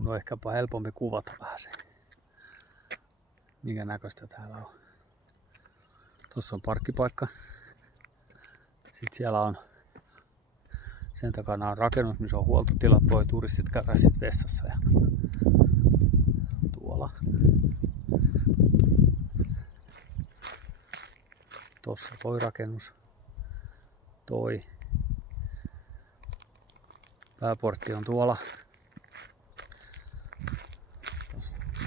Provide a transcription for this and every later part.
Mun on ehkäpä helpompi kuvata vähän se, minkä näköistä täällä on. Tuossa on parkkipaikka. Sitten siellä on, sen takana on rakennus, missä on huoltotilat, voi turistit käydä sit vessassa. Ja tuolla. Tossa toi rakennus. Toi. Pääportti on tuolla.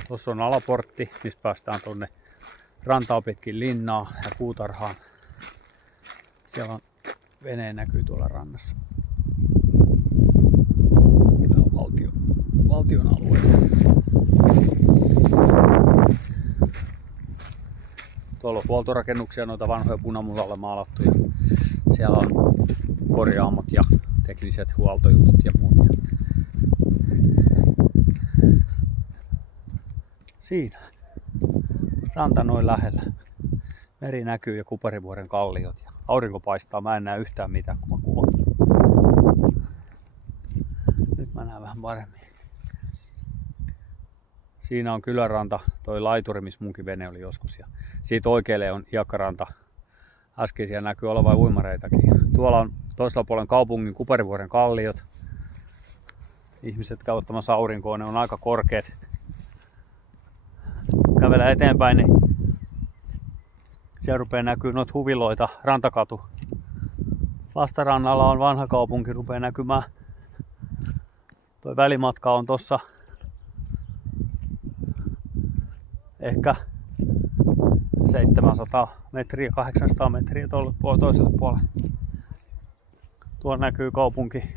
Tuossa on alaportti, mistä päästään tonne rantaa pitkin linnaa ja puutarhaan. Siellä on veneen näkyy tuolla rannassa. Mitä on valtion alue. Tuolla on huoltorakennuksia, noita vanhoja punamulalla maalattuja. Siellä on korjaamot ja tekniset huoltojutut ja muut. Siinä. Ranta noin lähellä. Meri näkyy ja Kuparivuoren kalliot. Ja aurinko paistaa. Mä en näe yhtään mitään, kun mä kuvaan. Nyt mä näen vähän paremmin. Siinä on Kyläranta, toi laituri, missä munkin vene oli joskus. Ja siitä oikealle on hiekkaranta. Äsken siellä näkyy olevan uimareitakin. Tuolla on toisella puolen kaupungin Kuparivuoren kalliot. Ihmiset käyvät ottamassa aurinkoon, ne on aika korkeat. Kävellä eteenpäin, niin siellä rupeaa näkyy noita huviloita, rantakatu. Vastarannalla on vanha kaupunki, rupeaa näkymään. Toi välimatka on tossa ehkä 700 metriä, 800 metriä tuolle toiselle puolelle. Tuolla näkyy kaupunki.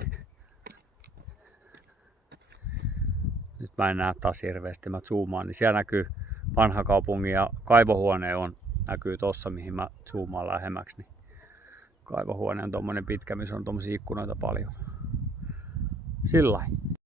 Nyt mä en näe taas hirveästi, mä zoomaan, niin siellä näkyy vanha kaupunki ja kaivohuone näkyy tossa, mihin mä zoomaan lähemmäksi. Niin kaivohuone on tommonen pitkä, missä on tommosia ikkunoita paljon. Sillain.